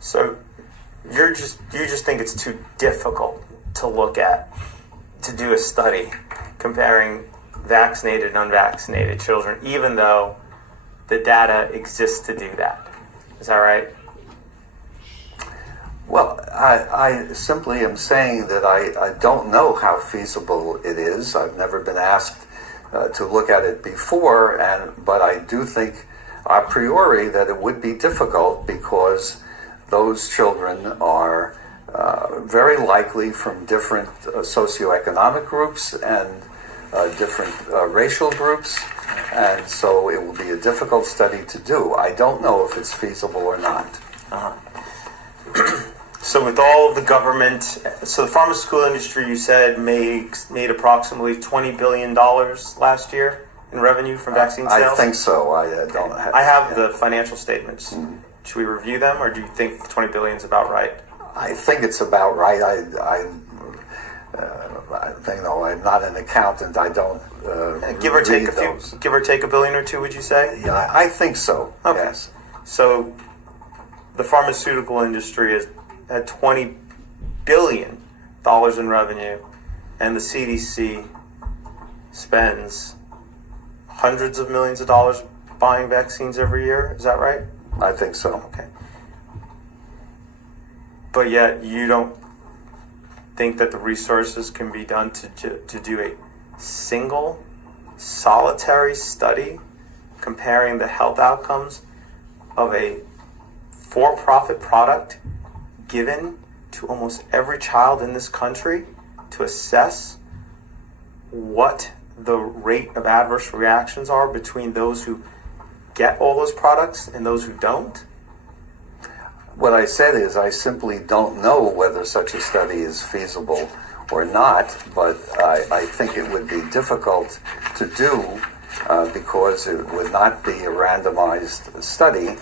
So you just think it's too difficult to look at, to do a study comparing vaccinated and unvaccinated children, even though the data exists to do that. Is that right? Well, I simply am saying that I don't know how feasible it is. I've never been asked to look at it before, but I do think a priori that it would be difficult because those children are very likely from different socioeconomic groups and different racial groups, and so it will be a difficult study to do. I don't know if it's feasible or not. So with all of the government, so the pharmaceutical industry, you said, made approximately $20 billion last year in revenue from vaccine sales? I think so. I have the financial statements. Mm-hmm. Should we review them, or do you think $20 billion is about right? I think it's about right. I think, no, I'm not an accountant. I don't give or take those. Give or take $1 billion or $2 billion, would you say? Yeah, I think so. Okay. Yes. So the pharmaceutical industry has had $20 billion in revenue, and the CDC spends hundreds of millions of dollars buying vaccines every year. Is that right? I think so. Okay. But yet you don't think that the resources can be done to do a single solitary study comparing the health outcomes of a for-profit product given to almost every child in this country to assess what the rate of adverse reactions are between those who get all those products and those who don't? What I said is I simply don't know whether such a study is feasible or not, but I think it would be difficult to do because it would not be a randomized study,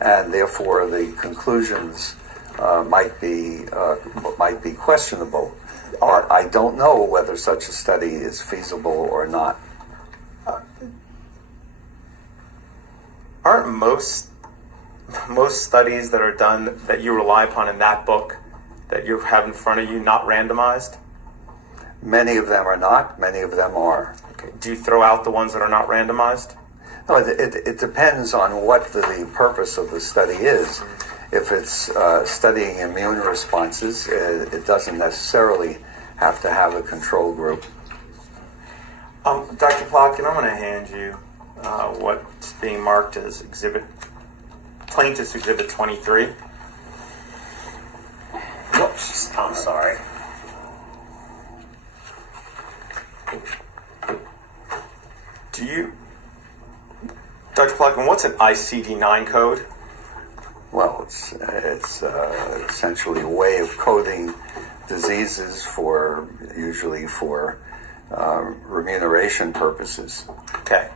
and therefore the conclusions might be questionable. I don't know whether such a study is feasible or not. Aren't most studies that are done that you rely upon in that book that you have in front of you not randomized? Many of them are not. Many of them are. Okay. Do you throw out the ones that are not randomized? No, it depends on what the purpose of the study is. If it's studying immune responses, it doesn't necessarily have to have a control group. Dr. Plotkin, I'm going to hand you what's being marked as Plaintiff's Exhibit 23. Whoops, I'm sorry. Dr. Plotkin, what's an ICD-9 code? Well, it's essentially a way of coding diseases usually for remuneration purposes. Okay.